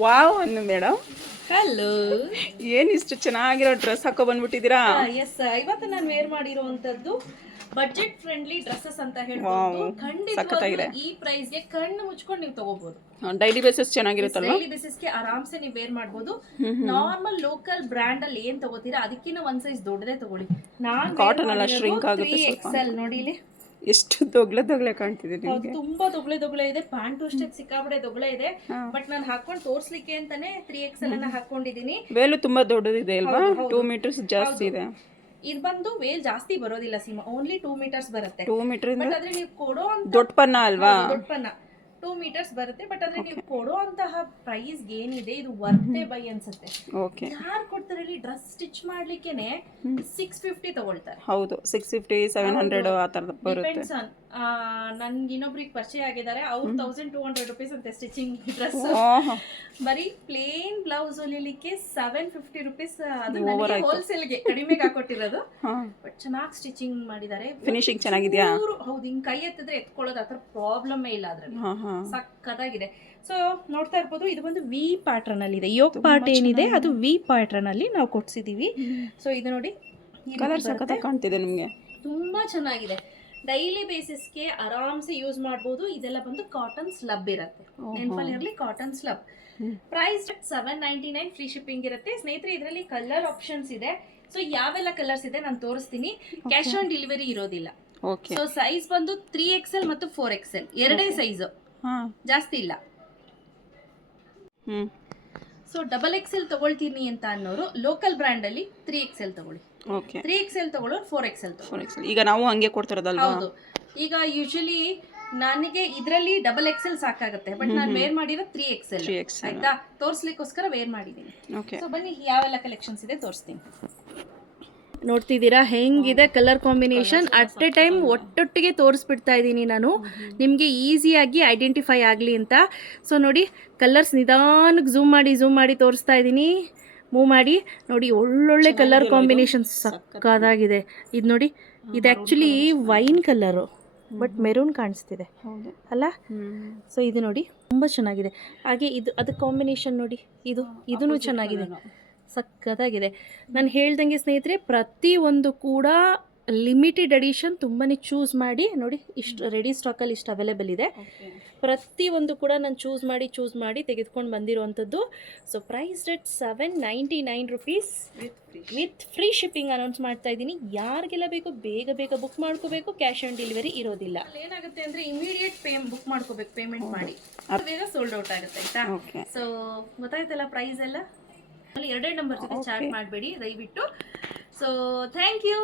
Wow ಅನ್ನು madam, hello. ಏನು ಇಷ್ಟು ಚೆನ್ನಾಗಿರೋ ಡ್ರೆಸ್ ಹಾಕೋ ಬಂದ್ಬಿಟ್ಟಿದ್ದೀರಾ? ಎಸ್, ಇವತ್ತು ನಾನು ವೇರ್ ಮಾಡಿರುವಂತದ್ದು ಬಜೆಟ್ ಫ್ರೆಂಡ್ಲಿ ಡ್ರೆಸ್ಸಸ್ ಅಂತ ವಾವ್, ಹೇಳ್ಬೋದು. ಖಂಡಿತವಾಗ್ಲೂ ಸಖತ್ತಾಗಿದೆ. ಈ ಪ್ರೈಸ್ಗೆ ಕಣ್ಣು ಮುಚ್ಕೊಂಡು ನೀವು ತಗೋಬಹುದು. ಡೈಲಿ ಬೇಸಿಸ್ ಚೆನ್ನಾಗಿರುತ್ತಲ್ವಾ? ಡೈಲಿ ಬೇಸಿಸ್ಗೆ ಆರಾಮ್ಸೆ ನೀವು ವೇರ್ ಮಾಡಬಹುದು. ನಾರ್ಮಲ್ ಲೋಕಲ್ ಬ್ರ್ಯಾಂಡ್ ಅಲ್ಲಿ ಏನ್ ತಗೋತೀರಾ ಅದಕ್ಕಿಂತ ಒಂದ್ ಸೈಜ್ ದೊಡ್ಡದೇ ತಗೊಳ್ಳಿ. ನಾನು ಕಾಟನ್ ಎಲ್ಲ ಶ್ರಿಂಕ್ ಆಗುತ್ತೆ 3XL ನೋಡಿ ಇಲ್ಲಿ. ಎಷ್ಟು ದೊಗ್ಲೆ ಕಾಣ್ತಿದೆ ನಿಮಗೆ. ತುಂಬಾ ದೊಗ್ಳೆ ಇದೆ. ಪ್ಯಾಂಟು ಅಷ್ಟೇ ಸಿಕ್ಕಾಬಡೆ ದೊಗ್ಳೆ ಇದೆ. ಬಟ್ ನಾನು ಹಾಕೊಂಡು ತೋರ್ಸ್ಲಿಕ್ಕೆ ಅಂತಾನೆ 3XL ಅನ್ನ ಹಾಕೊಂಡಿದೀನಿ. ವೇಲು ತುಂಬಾ ದೊಡ್ಡದಿದೆ ಅಲ್ವಾ? 2 ಮೀಟರ್ಸ್ ಜಾಸ್ತಿ ಇದೆ. ಇದು ಬಂದು ವೇಲ್ ಜಾಸ್ತಿ ಬರೋದಿಲ್ಲ ಸೀಮಾ, ಓನ್ಲಿ 2 ಮೀಟರ್ಸ್ ಬರುತ್ತೆ. 2 ಮೀಟರ್ ಬಟ್ ಆದ್ರೆ ನೀವು ಕೊಡೋ ದೊಡ್ಡ ಪನ್ನ ಅಲ್ವಾ? ದೊಡ್ಡ ಪನ್ನ 2 ಮೀಟರ್ಸ್ ಬರುತ್ತೆ. ಬಟ್ ಆದ್ರೆ ನೀವು ಕೊಡೋ ಅಂತಹ ಪ್ರೈಸ್ ಏನಿದೆ ಇದು ವರ್ತೆ ಬೈ ಅನ್ಸುತ್ತೆ. ಓಕೆ. ಯಾರು ಕೊಡ್ತಾರೆ ಇಲ್ಲಿ ಡ್ರೆಸ್ ಸ್ಟಿಚ್ ಮಾಡ್ಲಿಕ್ಕೆನೆ 650 ತಗೊಳ್ತಾರೆ. ಹೌದು, 650 700 ಆ ತರದ ಬರುತ್ತೆ. ನನ್ಗೆ ಇನ್ನೊಬ್ರಿಗೆ ಪರಿಚಯ ಆಗಿದ್ದಾರೆ, ಅವ್ರು 1200 ರುಪೀಸ್ ಅಂತೆ ಸ್ಟಿಚಿಂಗ್ ಡ್ರೆಸ್. ಬರೀ ಪ್ಲೇನ್ ಬ್ಲೌಸ್ ಹೊಲಿಲಿಕ್ಕೆ 750 ರುಪೀಸ್. ಅದು ಹೋಲ್ಸೇಲ್ಗೆ ಕಡಿಮೆಗೆ ಹಾಕೊಟ್ಟಿರೋದು. ಬಟ್ ಚೆನ್ನಾಗಿ ಸ್ಟಿಚಿಂಗ್ ಮಾಡಿದ್ದಾರೆ. ಫಿನಿಶಿಂಗ್ ಚೆನ್ನಾಗಿದ್ಯಾ? ಹೌದು, ಹಿಂಗ್ ಕೈ ಎತ್ತಿದ್ರೆ ಎತ್ಕೊಳ್ಳೋದು ಆತರ ಪ್ರಾಬ್ಲಮ್ ಇಲ್ಲ ಅದ್ರಲ್ಲಿ. ಸಕ್ಕತ್ತಾಗಿದೆ. ಸೊ ನೋಡ್ತಾ ಇರ್ಬೋದು, ಇದು ಒಂದು ವಿ ಪ್ಯಾಟರ್ನ್ ಅಲ್ಲಿ ಇದೆ. ಯೋಗ್ ಪಾರ್ಟ್ ಏನಿದೆ ಅದು ವಿ ಪ್ಯಾಟರ್ನ್ ಅಲ್ಲಿ ನಾವು ಕೊಡ್ಸಿದೀವಿ. ಸೊ ಇದು ನೋಡಿ, ಕಲರ್ ಸಖತ್ತಾಗಿ ಕಾಣ್ತಿದೆ ನಿಮಗೆ. ತುಂಬಾ ಚೆನ್ನಾಗಿದೆ. ಡೈಲಿ ಬೇಸಿಸ್ಗೆ ಆರಾಮ್ಸೆ ಯೂಸ್ ಮಾಡಬಹುದು. ಇದೆಲ್ಲ ಬಂದು ಕಾಟನ್ ಸ್ಲಬ್ ಇರುತ್ತೆ, ನೆನಪಲ್ಲಿ ಇರಲಿ, cotton slub. Price 799, free shipping ಇರುತ್ತೆ. ಸ್ನೇಹಿತರೆ, ಇದರಲ್ಲಿ ಕಲರ್ ಆಪ್ಷನ್ಸ್ ಇದೆ. ಸೊ ಯಾವೆಲ್ಲ ಕಲರ್ಸ್ ಇದೆ ನಾನು ತೋರಿಸ್ತೀನಿ. ಕ್ಯಾಶ್ ಆನ್ ಡೆಲಿವರಿ ಇರೋದಿಲ್ಲ. ಸೊ ಸೈಜ್ ಬಂದು 3XL ಮತ್ತು 4XL ಎರಡೇ ಸೈಜ್, ಜಾಸ್ತಿ ಇಲ್ಲ. ಸೊ XXL ತಗೊಳ್ತೀನಿ ಅಂತ ಅನ್ನೋರು ಲೋಕಲ್ ಬ್ರ್ಯಾಂಡ್ ಅಲ್ಲಿ 3XL ತಗೊಳ್ಳಿ. 3XL ತಗೊಳ್ಳೋರು 4XL ತಗೊಳ್ಳಿ. ಈಗ ನಾವು ಹಂಗೆ ಕೊಡ್ತಿರೋದಲ್ವಾ? ಹೌದು. ಈಗ ಯೂಶಲಿ ನನಗೆ ಇದರಲ್ಲಿ XXL ಸಾಕಾಗುತ್ತೆ. ಬಟ್ ನಾನು ವೇರ್ ಮಾಡಿರೋ 3XL ಆಯ್ತಾ, ತೋರ್ಸ್ಲಿಕ್ಕೋಸ್ಕರ ವೇರ್ ಮಾಡಿದ್ದೀನಿ. ಸೊ ಬನ್ನಿ, ಯಾವೆಲ್ಲ ಕಲೆಕ್ಷನ್ಸ್ ಇದೆ ತೋರಿಸ್ತೀನಿ. ನೋಡ್ತಿದ್ದೀರಾ ಹೆಂಗಿದೆ colour combination? At a time ಒಟ್ಟೊಟ್ಟಿಗೆ ತೋರಿಸ್ಬಿಡ್ತಾ ಇದ್ದೀನಿ ನಾನು, ನಿಮಗೆ ಈಸಿಯಾಗಿ ಐಡೆಂಟಿಫೈ ಆಗಲಿ ಅಂತ. ಸೊ ನೋಡಿ, ಕಲರ್ಸ್ ನಿಧಾನಕ್ಕೆ ಝೂಮ್ ಮಾಡಿ ತೋರಿಸ್ತಾ ಇದ್ದೀನಿ. ಮೂವ್ ಮಾಡಿ ನೋಡಿ, ಒಳ್ಳೊಳ್ಳೆ ಕಲರ್ ಕಾಂಬಿನೇಷನ್ ಸಕ್ಕದಾಗಿದೆ. ಇದು ನೋಡಿ, ಇದು actually wine colour but maroon ಕಾಣಿಸ್ತಿದೆ ಅಲ್ಲ? ಸೊ ಇದು ನೋಡಿ ತುಂಬ ಚೆನ್ನಾಗಿದೆ. ಹಾಗೆ ಇದು ಅದು ಕಾಂಬಿನೇಷನ್ ನೋಡಿ, ಇದೂ ಚೆನ್ನಾಗಿದೆ, ಸಕ್ಕತ್ತಾಗಿದೆ. ನಾನು ಹೇಳ್ದಂಗೆ ಸ್ನೇಹಿತರೆ, ಪ್ರತಿಯೊಂದು ಕೂಡ ಲಿಮಿಟೆಡ್ ಎಡಿಷನ್. ತುಂಬಾ ಚೂಸ್ ಮಾಡಿ ನೋಡಿ, ಇಷ್ಟು ರೆಡಿ ಸ್ಟಾಕಲ್ಲಿ ಇಷ್ಟು ಅವೈಲೇಬಲ್ ಇದೆ. ಪ್ರತಿಯೊಂದು ಕೂಡ ನಾನು ಚೂಸ್ ಮಾಡಿ ತೆಗೆದುಕೊಂಡು ಬಂದಿರುವಂಥದ್ದು. So price rate 799 rupees with free shipping announce ಮಾಡ್ತಾ ಇದ್ದೀನಿ. ಯಾರಿಗೆಲ್ಲ ಬೇಕು ಬೇಗ ಬುಕ್ ಮಾಡ್ಕೋಬೇಕು. ಕ್ಯಾಶ್ ಆನ್ ಡೆಲಿವರಿ ಇರೋದಿಲ್ಲ. ಏನಾಗುತ್ತೆ ಅಂದರೆ ಇಮಿಡಿಯೇಟ್ ಬುಕ್ ಮಾಡ್ಕೋಬೇಕು, ಪೇಮೆಂಟ್ ಮಾಡಿ, ಬೇಗ ಸೋಲ್ಡ್ ಔಟ್ ಆಗುತ್ತೆ ಆಯ್ತಾ. ಸೊ ಗೊತ್ತಾಯ್ತಲ್ಲ ಪ್ರೈಸ್ ಎಲ್ಲ. ಅಲ್ಲಿ 2 ನಂಬರ್ ಜೊತೆ ಚಾಟ್ ಮಾಡಬೇಡಿ ದಯವಿಟ್ಟು. So thank you.